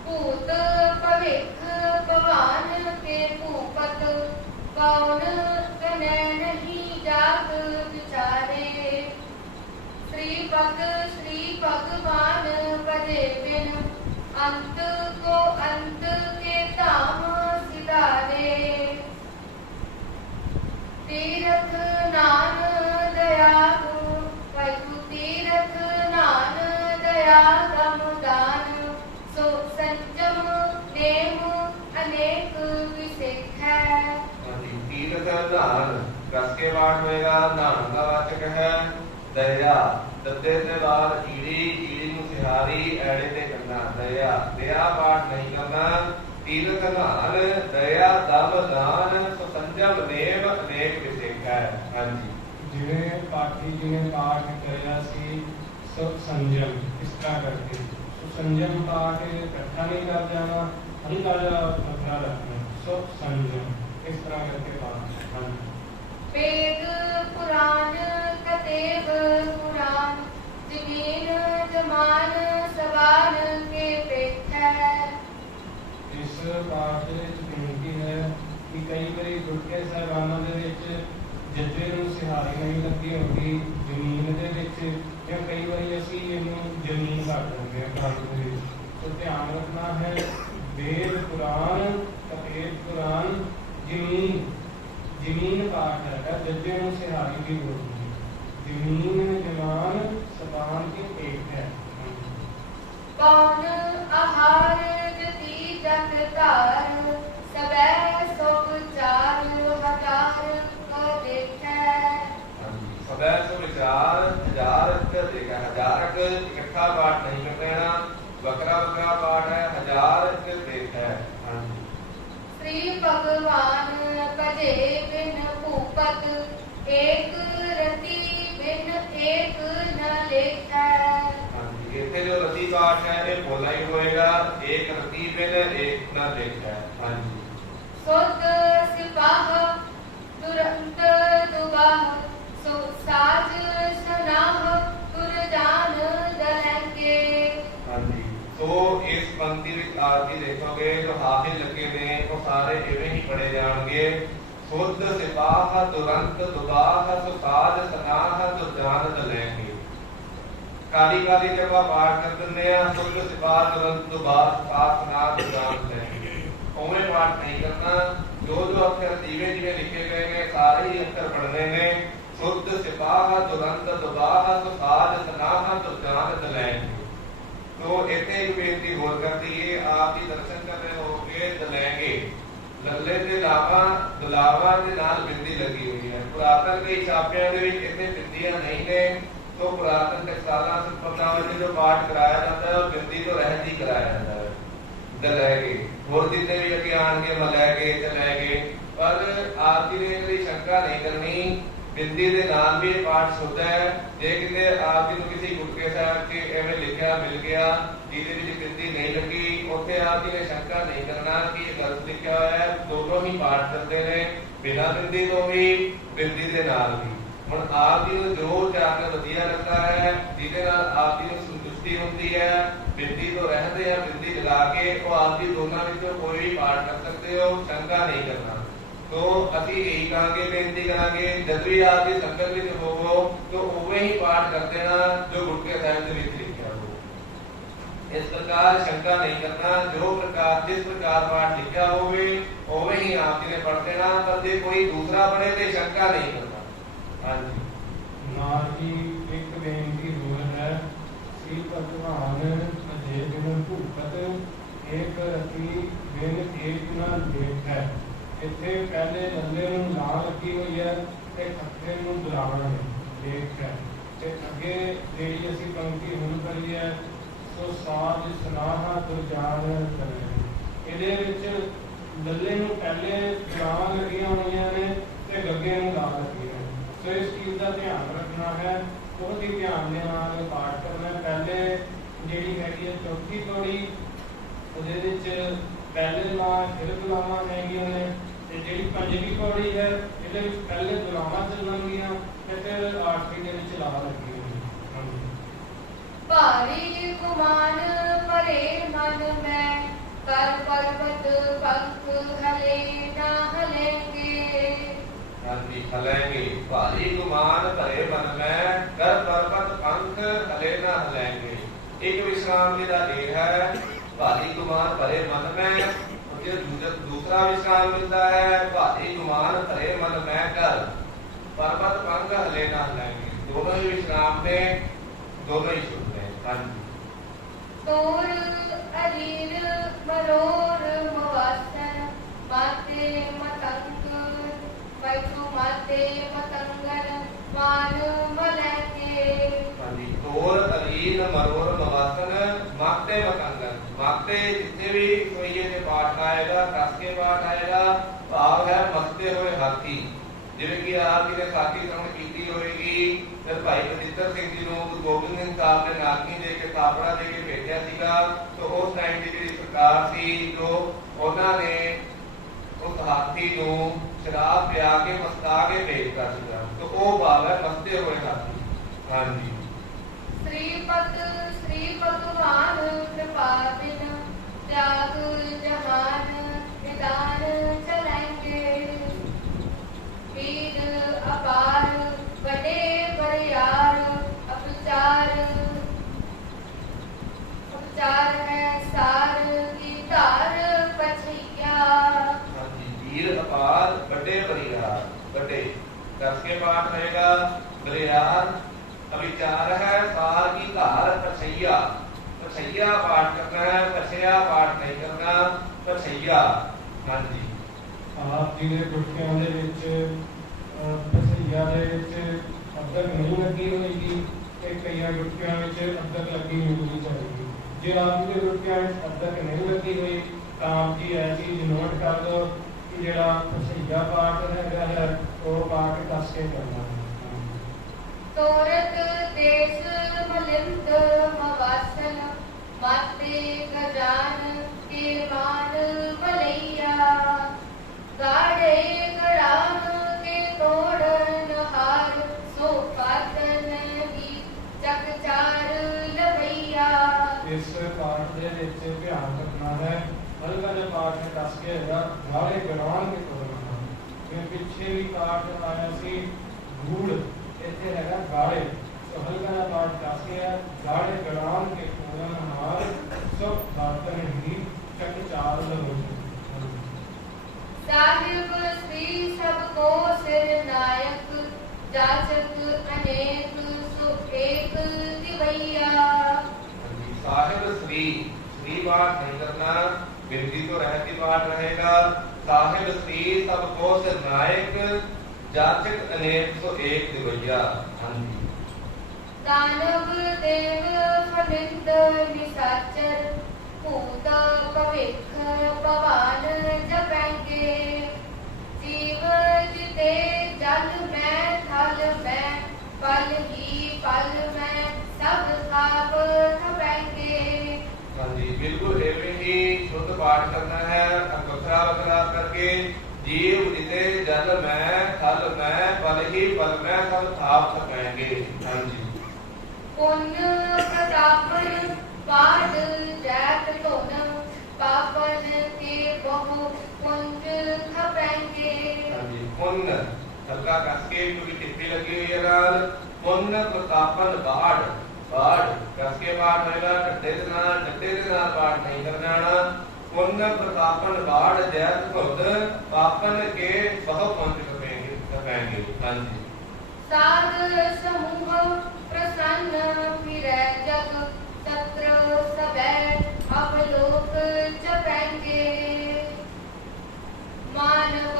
भूत भविख भवान के भूपत कौन कने नहीं जाग विचारे। श्री भगवान भजे बिन अंत को अंत के धाम सिधारे। तीरथ नान दया वैकु तीरथ नान दया गमदान सो संजम नेम अनेक विसिख है। तीर्थ नान रस के पाठ होएगा नान का वाचक है। दया दत्ते से बाद ईड़ी ਨੂੰ ਸਿਹਾਰੀ ਐੜੇ ਤੇ ਕਰਨਾ ਦਇਆ ਦਇਆ ਪਾਠ ਨਹੀਂ ਕਰਨਾ। तीर्थ नान दया दम दान सो संजम नेम अनेक विसिख है। हाँ जी जिन्हें पाठी जी ने पाठ किया सी सब संयम इस तरह करके तो संयम पाठ इकट्ठा नहीं कर जाना हल्का पत्थरा रखना सब संयम इस तरह करके पाठ। वेद पुराण कतेब पुराण जमीन जमान सवान के पेट है। इस पाठ बेनती है कि कई बार गुरके साहिबाना दे विच जज्बे ਨੂੰ ਸਿਹਾਰੀ नहीं ਲੱਗੀ होगी ਜ਼ਮੀਨ ਦੇ ਵਿੱਚ ਜਾਂ ਕਈ ਵਾਰੀ ਅਸੀਂ ਇਹਨੂੰ ਜ਼ਮੀਨ ਕਰ ਦਿੰਦੇ ਹਾਂ ਘਰ ਦੇ ਵਿੱਚ। तो ध्यान रखना है वेद पुराण कतेब पुराण जमीन पाठ है जज्बे ਨੂੰ ਸਿਹਾਰੀ भी बोलती जमीन जमान सबान के पेट है। कौन आहार जति जग धार सबै सुख चार हजार को देखै। सबै सुख विचार हजार देखा हजारक इकट्ठा पाठ नहीं कर लेना बकरा बकरा पाठ है हजार देख है। श्री भगवान भजे बिन भूपत एक रति बिन एक न लेखै। इतने जो रति पाठ है ये बोला ही होएगा एक रति बिन एक न लेखै। हाँ जी सुध सिपाह तुरंत दुबाह सो साज सनाह तुरजान दलंगे। हाँ जी तो इस पंक्ति विच आप जी देखोगे जो हाफिज लगे ने वो सारे इवें ही पढ़े जाएंगे। सुध सिपाह तुरंत दुबाह सो साज सनाह तुरजान दलंगे। काली काली जब आप पाठ कर दिंदे आ सुध सिपाह तुरंत दुबाह साज सनाह तुरजान दलंगे उन्हें पाठ नहीं करना। जो जो अक्षर जीवे जीवे लिखे गए हैं सारे ही अक्षर पढ़ने ने सुध सिपाह तुरंत दुबाह सो साज सनाह तुरजान दलंगे। तो इतने ही बेनती होर कर दीए आप जी दर्शन कर रहे होगे दलैंगे लल्ले के लावा दुलावा के नाल बिंदी लगी हुई है। पुरातन कई छापियां दे विच इतने बिंदियां नहीं ने तो पुरातन टकसालां संप्रदायां में जो पाठ कराया जाता है और बिंदी तो रहत ही कराया जाता है दलैंगे। होर जितने भी अगे आणगे मलैगे चलैगे पर आप जी ने इहदी शंका नहीं करनी बिंदी दे नाल भी पाठ शुद्ध है। जे किते आप जी किसी गुटके साहब के एवं लिखा मिल गया जिहदे विच बिंदी नहीं लगी उत्थे आप जी ने शंका नहीं करना कि ये गलत लिखा हुआ है। दोनों ही पाठ करते हैं बिना बिंदी तो भी बिंदी दे नाल भी। हुण आप जी नूं जो उच्चारण वधिया लगता है जिहदे नाल आप जी नूं संतुष्टि होती है बिंदी तो रहते हैं बिंदी लगा के वो आप जी दोनों विचों कोई भी पाठ कर सकते हो शंका नहीं करना। तो ਅਸੀਂ ਇਹੀ ਕਹਾਂਗੇ, ਬੇਨਤੀ ਕਰਾਂਗੇ, ਜਦ ਵੀ ਆਪ ਦੀ ਸੰਗਤ ਵਿੱਚ ਹੋਵੋ तो ਉਵੇਂ ਹੀ ਪਾਠ ਕਰ ਦੇਣਾ ਜੋ ਗੁਟਕੇ ਸਾਹਿਬ ਦੇ ਵਿੱਚ ਲਿਖਿਆ ਹੋ। इस प्रकार शंका नहीं करना, जो प्रकार जिस प्रकार पाठ लिखा होवे उਵੇਂ ही आप जी ने पढ़ देना, पर जे कोई दूसरा पढ़े तो शंका नहीं करना। हाँ जी। ਨਾਲ ਹੀ ਇੱਕ ਬੇਨਤੀ ਹੋਰ ਹੈ, ਸ੍ਰੀ ਭਗਵਾਨ ਅਜੇ ਬਿਨ ਭੂਪਤ ਏਕ ਰਤੀ ਬਿਨ ਏਕ ਨਾ ਲੇਖ ਹੈ। ਇੱਥੇ ਪਹਿਲੇ ਲੱਲੇ ਨੂੰ ਲਾ ਲੱਗੀ ਹੋਈ ਹੈ ਤੇ ਖੱਤੇ ਨੂੰ ਦੁਲਾਣਾ ਲੇਖ ਹੈ, ਤੇ ਅੱਗੇ ਜਿਹੜੀ ਅਸੀਂ ਪੰਕਤੀ ਹੁਣ ਪੜ੍ਹੀ ਹੈ, ਸੋ ਸਾਜ ਸਨਾਹਾ ਦੁਰਜਾਨ ਕਰੇ, ਇਹਦੇ ਵਿੱਚ ਲੱਲੇ ਨੂੰ ਪਹਿਲੇ ਦੁਲਾਵਾਂ ਲੱਗੀਆਂ ਹੋਈਆਂ ਨੇ ਤੇ ਗੱਗੇ ਨੂੰ ਲਾ ਲੱਗੀਆਂ। ਸੋ ਇਸ ਚੀਜ਼ ਦਾ ਧਿਆਨ ਰੱਖਣਾ ਹੈ, ਬਹੁਤ ਹੀ ਧਿਆਨ ਦੇ ਨਾਲ ਪਾਠ ਕਰਨਾ। ਪਹਿਲੇ ਜਿਹੜੀ ਹੈਗੀ ਹੈ ਚੌਥੀ ਪੌੜੀ, ਉਹਦੇ ਵਿੱਚ ਪਹਿਲੇ ਲਾ ਫਿਰ ਦੁਲਾਵਾਂ ਹੈਗੀਆਂ ਨੇ, ਤੇ ਜਿਹੜੀ ਪੰਜਵੀਂ ਪੌੜੀ ਹੈ ਇਹਦੇ ਵਿੱਚ ਪਹਿਲੇ ਦੁਲਾਵਾਂ ਚੱਲਣਗੀਆਂ ਤੇ ਫਿਰ ਆਠਵੀਂ ਦੇ ਵਿੱਚ ਲਾ ਲੱਗੀਆਂ। ਭਾਰੀ ਗੁਮਾਨ ਭਰੇ ਮਨ ਮੈਂ, ਕਰ ਪਰਬਤ ਪੰਖ ਹਲੇ ਨਾ ਹਲੇਂਗੇ। ਹਾਂਜੀ, ਹਲੇਂਗੇ। ਭਾਰੀ ਗੁਮਾਨ ਭਰੇ ਮਨ ਮੈਂ, ਕਰ ਪਰਬਤ ਪੰਖ ਹਲੇ ਨਾ ਹਲੇਂਗੇ। ਇੱਕ ਵਿਸ਼ਰਾਮ ਦਾ ਢੇਰ ਹੈ, ਭਾਰੀ ਗੁਮਾਨ ਭਰੇ ਮਨ ਮੈਂ। दूसरा विश्राम मिलता है, भारी गुमान भरे मन मैं कर पर्वत पंख हले ना हलेंगे। दोनों ही विश्राम में दोनों ही शुद्ध हैं। हाँ जी। तोर अरीर मरोर मवासन माते मतंग वैसु माते मतंगर मान मलके। हाँ जी। तोर अरीर मरोर मवासन माते मतंगर। माते जितने भी सोइए के पाठ आएगा, कस के पाठ आएगा, भाव है मसते हुए हाथी। जिवें कि आप जी ने साथी श्रवण की होगी, फिर भाई बजिंदर सिंह जी को गुरु गोबिंद सिंह साहब ने नारकी दे के थापड़ा दे के भेजा सीगा। तो उस टाइम की जी सरकार सी जो उन्होंने उस हाथी को शराब पिया के मस्ता के भेजता सीगा। तो वो भाव है मसते हुए हाथी। हाँ जी। श्री भगवान कृपा बिन त्याग जहान निदान चलेंगे। वीर अपार बड़े बरियार अपचार है सार की धार पछैया। वीर अपार बड़े बरियार, बड़े दस के पाठ रहेगा। बरियार अविचार है, सार की धार पछैया। पछैया पाठ करना है, पछैया पाठ नहीं करना, पछैया। हाँ जी। आप जी के गुटकियां दे विच पछैया दे विच अदरक नहीं लगी होगी, ते कई गुटकियां विच अदरक लगी होनी चाहिए। जे आप जी के गुटकियां विच अदरक नहीं लगी हुई तो आप जी यह चीज नोट कर दो कि जिहड़ा पछैया पाठ है वो पाठ कस के करना है। तोरत देश मलिंद मवासन माते गजान के मान मलैया। गाढ़े गड़ान के तोड़न हार सो पातन की चकचार लभैया। इस पाठ दे विच ध्यान रखना है, हल्का जिहा पाठ है दस के गाढ़े गड़ान के तोड़न। फिर पिछे भी पाठ आया सी गूढ़, इत्थे हैगा गाढ़े। तो हल्का जिहा पाठ दस के है गाढ़े गड़ान के तोड़न हार सो पातन की चकचार लभैया। साहिब श्री सबको सिर नायक जाचक अनेक सुखेक दिवैया। साहिब श्री श्री पाठ नहीं करना, बिरती तो रहती पाठ रहेगा। साहिब श्री सबको सिर नायक जाचक अनेक सो एक दिवैया। हाँ जी। दानव देव फनिंद निशाचर भूत भविख पवान जपेंगे। जीव जिते जल में थल में पल ही पल में सब थाप थपेंगे। हाँ जी, बिल्कुल एवं ही शुद्ध पाठ करना है, अकथरा वकरा करके। जीव जिते जल में थल में पल ही पल में सब थाप थपेंगे। हाँ जी। पुण्य प्रतापन पाठ जैत धुन पापन के बहु पुंज खपेंगे। हल्का कस के क्योंकि टिप्पी लगी हुई है नाल पुण्य प्रतापन बाढ़ बाढ़ कस के बाढ़ होएगा डट्टे दे नाल बाढ़ नहीं करना पुण्य प्रतापन बाढ़ जैत भुत पापन के बहु पंथ कपेंगे। हाँ जी। साध समूह प्रसन्न फिरै जग सत्र सबै अवलोक जपेंगे मानव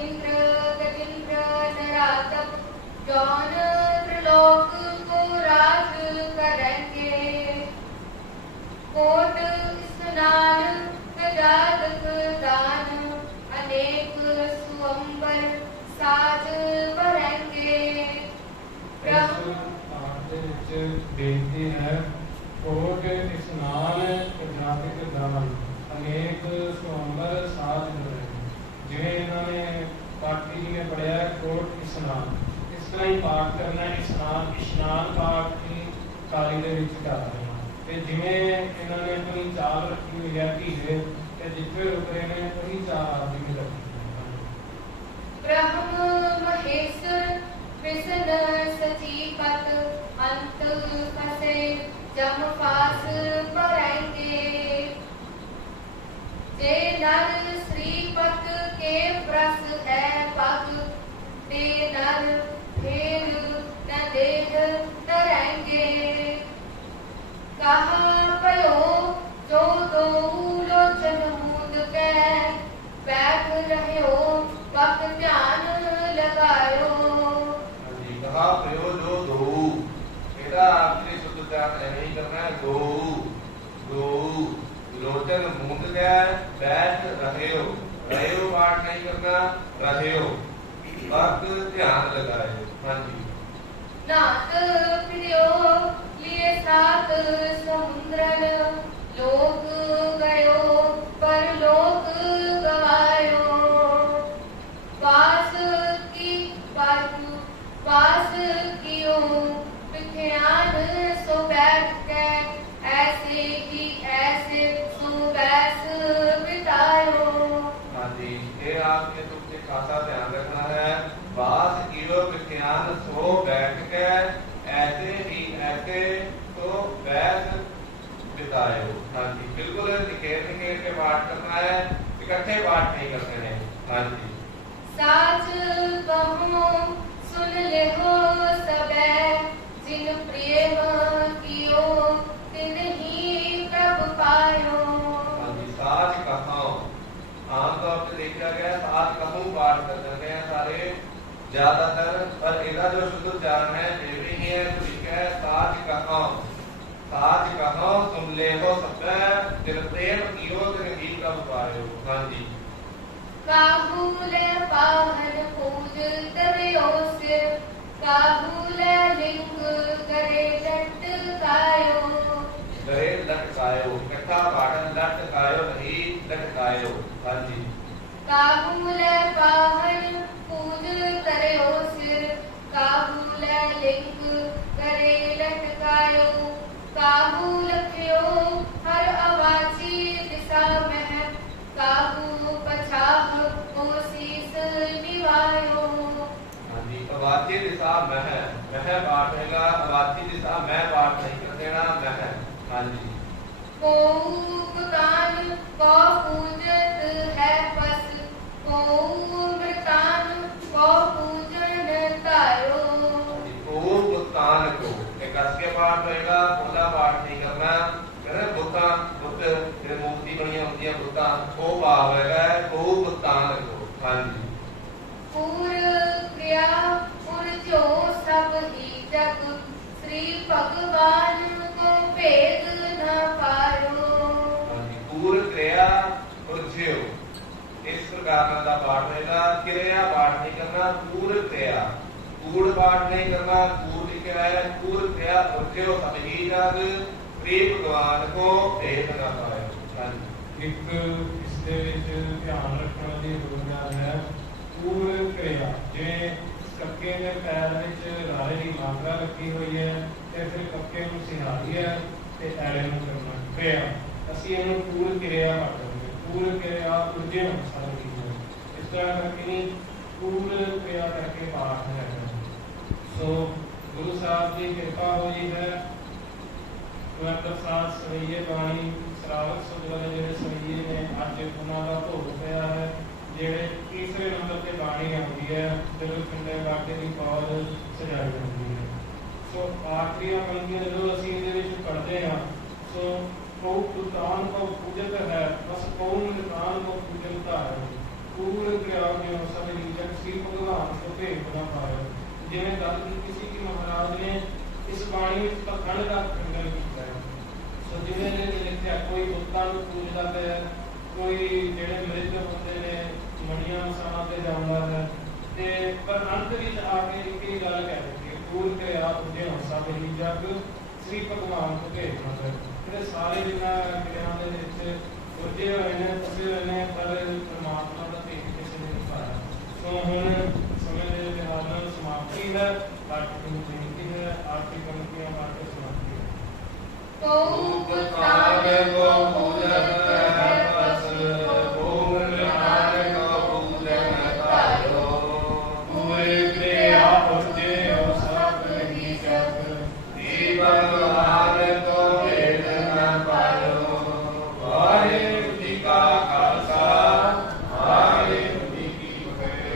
इंद्र गजेंद्र नरातप जौन त्रिलोक को राज करेंगे कोट स्नान गजादक दान अनेक सुअंबर साज भरेंगे। बेनती है कोट स्नान गजादक दान अनेक सुअंबर साज भरेंगे। जिवें इन्होंने पाठी जी ने पढ़िया कोट स्नान इस तरह ही पाठ करना स्नान पाठ की काली दे विच कर रहे हैं ते जिवें इन्होंने अपनी चाल रखी हुई है धीरे ते जिथे रुक रहे हैं वही चाल आप भी रखी ब्रह्म महेश्वर विष्णु सचिपत अंत फसे जम फास भरेंगे जे नर श्रीपत के प्रस है पग ते नर फेर न देह डरेंगे कहा पयो जो दो लोचन मूंद के बैठ रहे हो वक्त ध्यान लगायो। कहा पयो जो दो बेटा आपने शुद्ध उच्चारण नहीं करना है दो दो लोचन मूंद के बैठ रहे हो पाठ नहीं करना रहे हो वक्त ध्यान लगाए। हाँ जी। नाथ प्रियो लिए सात समुद्रन लोक गयो पर लोक गवायो पास कियो विख्यान सो बैठ के ऐसे ही ऐसे सो बैस बितायो। हाँ जी। ये आपने तुमसे खासा ध्यान रखना है बास कियो विज्ञान सो बैठ के ऐसे ही ऐसे तो बैस बितायो। हाँ जी। बिल्कुल निकेर के पाठ करना है इकट्ठे पाठ नहीं करते हैं। हाँ जी। साच कहूं सुन ले हो सबे जिन प्रेम कियो तिन ही प्रभ पायो। हाँ जी। साच कहूं आमतौर पर देखा गया साच कहूं पाठ करते हैं सारे ज्यादातर पर इधर जो शुद्ध उच्चारण है ये भी नहीं है तो लिखा है साच कहूं सुन ले हो सबे जिन प्रेम कियो तिन ही प्रभ पायो। हाँ जी। काहूल पाहन पूज दरियो सिर काहूल लिंग करे लटकायो। गरे लटकायो इकट्ठा पाठन लटकायो नहीं लटकायो। हाँ जी। काहूल पाहन पूज दरियो सिर काहूल लिंग करे लटकायो काहू लख्यो हर अवाची दिशा में काहू पछाह को शीस निवायो। हाँ जी। अवाची दिशा मह पाठ रहेगा अवाची दिशा मैं पाठ नहीं कर देना मह। हाँ जी। को पुतान को पूजत है पस को मृतान को पूजन तायो। को पुतान को एक कस के पाठ रहेगा पूरा पाठ नहीं करना बुता बुत मूर्ति बनी होती है बुता को भाव है को पुतान को। हाँ जी। पूर्व क्रिया जो सब ही जग श्री भगवान को भेद न पायो। पूर्व क्रिया उर्ज्यो इस प्रकार का पाठ रहेगा क्रिया पाठ नहीं करना पूर्व क्रिया पूर्ण पाठ नहीं करना पूर्व क्या है पूर्व क्रिया उर्ज्यो सब ही जग श्री भगवान को भेद न पायो। एक इसके ध्यान रखने वाली गुरगान है पूर्व क्रिया जे कक्के के पैर में रारे की मात्रा रखी हुई है ते फिर कक्के को सिहारी है ते ऐरे में करना क्रिया ਅਸੀਂ ਇਹਨੂੰ ਪੂਰਵ ਕਿਰਿਆ ਕਰਦੇ ਹਾਂ ਪੂਰਵ ਕਿਰਿਆ ਉਰਜੇ ਅਨੁਸਾਰ ਕੀਤੀ ਹੈ। ਇਸ ਤਰ੍ਹਾਂ ਕਰਕੇ पूर्ण क्रिया करके पाठ है। सो गुरु साहब की कृपा हुई है। प्रसाद सवैये बाणी श्रावक सुध वाले ਜਿਹੜੇ ਸਵਈਏ ਨੇ ਅੱਜ ਉਹਨਾਂ ਦਾ ਭੋਗ ਪਿਆ ਹੈ। ਜਿਹੜੇ ਤੀਸਰੇ ਨੰਬਰ ਤੇ ਬਾਣੀ ਆਉਂਦੀ ਹੈ ਜਦੋਂ ਪਿੰਡੇ ਬਾਗੇ ਦੀ ਕੌਲ ਸਜਾਈ ਜਾਂਦੀ ਹੈ। ਸੋ ਆਖਰੀਆਂ ਪੰਕਤੀਆਂ ਜਦੋਂ ਅਸੀਂ ਇਹਦੇ ਵਿੱਚ ਪੜ੍ਹਦੇ ਹਾਂ ਸੋ ਕਉ ਪੁਤਾਨ ਕੋ ਪੂਜਤ ਹੈ ਬਸ ਕਉ ਨਿਤਾਨ ਕੋ ਪੂਜਨਤਾ ਹੈ ਪੂਰਨ ਕਿਰਿਆ ਜਿਉ ਸਭ ਲੀਜਕ ਸ੍ਰੀ ਭਗਵਾਨ ਕੋ ਭੇਟ ਨਾ ਪਾਇਓ। ਜਿਵੇਂ ਗੱਲ ਕੀਤੀ ਸੀ ਕਿ ਮਹਾਰਾਜ ਨੇ ਇਸ ਬਾਣੀ ਵਿੱਚ ਪਖੰਡ ਦਾ ਖੰਡਨ ਕੀਤਾ ਹੈ। ਸੋ ਜਿਵੇਂ ਲਿਖਿਆ ਕੋਈ ਬੁੱਤਾਂ ਨੂੰ ਪੂਜਦਾ ਹੈ, ਕੋਈ ਜਿਹੜੇ ਮ੍ਰਿਤ ਹੁੰਦੇ ਨੇ ਮੜੀਆਂ ਮਸਾਣਾ ਤੇ ਜਾਂਦਾ ਹੈ ਤੇ ਪਰ ਅੰਤ ਵਿੱਚ ਆ ਕੇ ਇੱਕ ਹੀ ਗੱਲ ਕਹਿ ਦਿੱਤੀ ਹੈ ਪੂਰਨ ਕਿਰਿਆ ਜਿਉ ਸਭ ਲੀਜਕ ਸ੍ਰੀ ਭਗਵਾਨ ਕੋ ਭੇਟ ਨਾ ਪਾਇਓ। ਜਿਹੜੇ ਸਾਰੇ ਜਿਨ੍ਹਾਂ ਕਿਰਿਆਵਾਂ ਦੇ ਵਿੱਚ ਉਲਝੇ ਹੋਏ ਨੇ ਫਸੇ ਹੋਏ ਨੇ ਪਰ ਪਰਮਾਤਮਾ ਦਾ ਭੇਟ ਕਿਸੇ ਨੇ ਨਹੀਂ ਪਾਇਆ। ਸੋ ਹੁਣ ਸਮੇਂ ਦੇ ਲਿਹਾਜ਼ ਨਾਲ ਸਮਾਪਤੀ ਹੈ। ਆਰਤੀ ਨੂੰ ਬੇਨਤੀ ਹੈ ਆਰਤੀ ਪੰਕਤੀਆਂ ਵਾਰ ਕੇ ਸਮਾਪਤੀ ਹੈ। ਕਉ ਪੁਤਾਨ